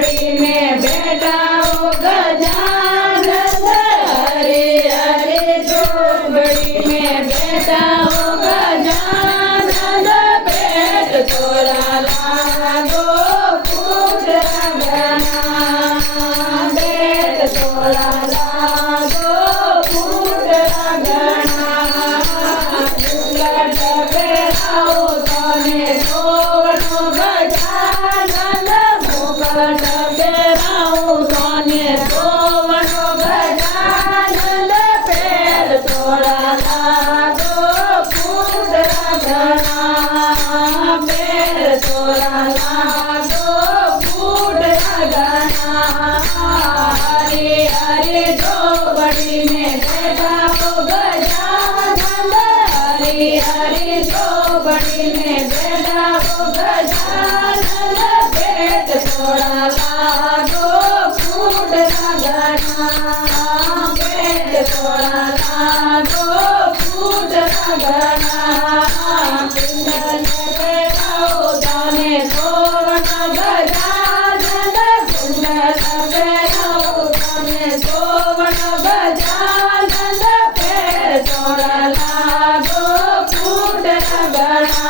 झोपड़ी में बैठा हो गजानन हरे हरे झोपड़ी में बैठा हो गजानन पेट थोड़ा लागो फूट रगना पेट थोड़ा लागो फूट रगना झूलट बेराओ तने सोवनो गजानन मुकट बेराओ तने सोवनो गजानन पेट थोड़ा लागो फूट रगना पेट थोड़ा लागो फूट रगना हरे हरे झोपड़ी में बैठा हो गजानन हरे हरे झोपड़ी में बैठा हो गजानन पेट थोड़ा लागो फूट रगना पेट थोड़ा लागो फूट रगना कुंडल बेराओ तने सोवनो गजानन कुंडल बेराओ तने सोवनो गजानन पेट थोड़ा लागो फूट रगना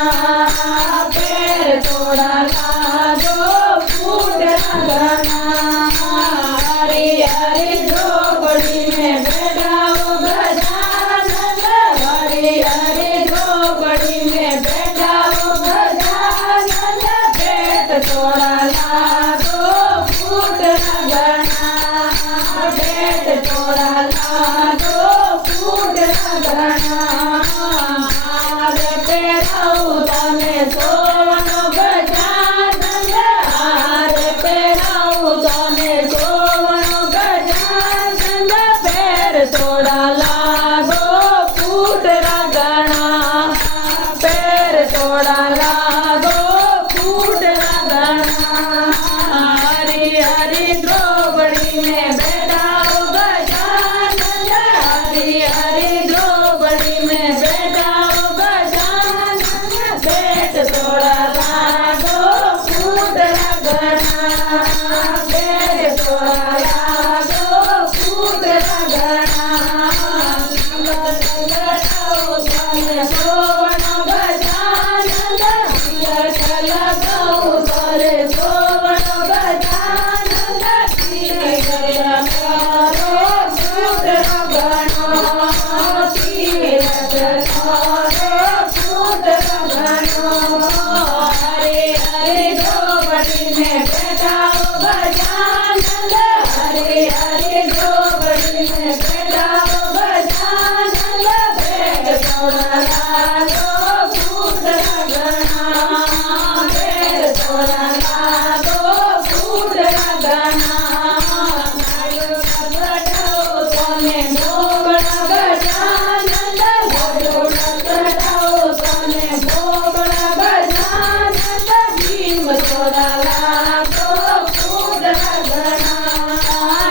पेट थोड़ा लागो फूट रगना हरे हरे झोपड़ी में बैठा हो गजानन हरे हरे झोपड़ी में बैठा हो गजानन पेट थोड़ा लागो फूट रगना पेट थोड़ा लागो फूट रगना हारे पेराओ तने सोवनो गजानन हारे पेराओ तने सोवनो गजानन पेर थोड़ा लागो फूट रगना पेर थोड़ा लागो फूट रगना हरे हरे झोपड़ी में बैठा हो गजानन हरे हरे झोपड़ी में बैठा हो गजानन पेट थोड़ा लागो फूट रगना पेट थोड़ा लागो फूट रगना लगाओ तने सोवनो गजानन लगाओ तने सोवनो गजानन लगाओ फूट रगना तीरथ करो फूट रगना हरे हरे झोपड़ी में बैठा हो गजानन हरे हरे झोपड़ी में बैठा हो गजानन पेट थोड़ा लागो फूट रगना पेट थोड़ा लागो फूट रगना लगाओ तने मोगरा गजानन लगाओ तने मोगरा गजानन भीम थोड़ा लागो फूट रगना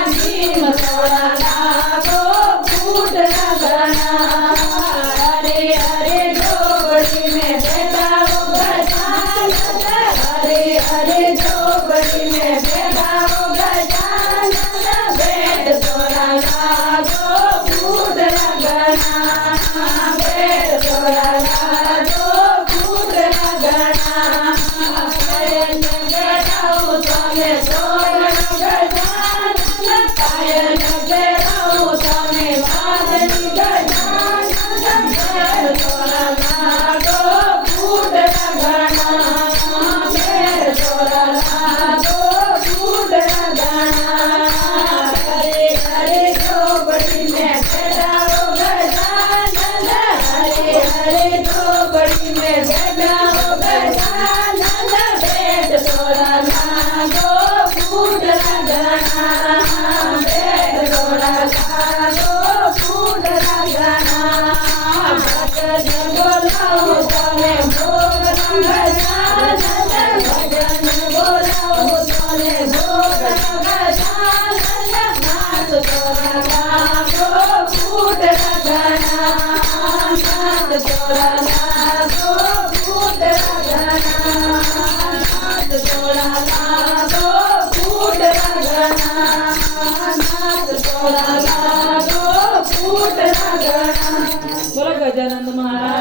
भीम थोड़ा लागो फूट रगना हरे हरे झोपड़ी में बैठा हो गजानन हरे हरे झोपड़ी में बैठा हो गजानन पेट थोड़ा लागो फूट रगना पेट थोड़ा लागो फूट रगना पायल बेराओ तने सोवनो गजानन पायल बेराओ तने वादनी गजानन पेट थोड़ा लागो फूट रगना पेट थोड़ा लागो फूट रगना हरे हरे झोपड़ी में बैठा हो गजानन हरे हरे झोपड़ी में बैठा हो गजानन पेट थोड़ा लागो फूट रगना पेट थोड़ा હાથ થોડા લાગો ફૂટના ગણા. બોલો ગજાનંદ મહારાજ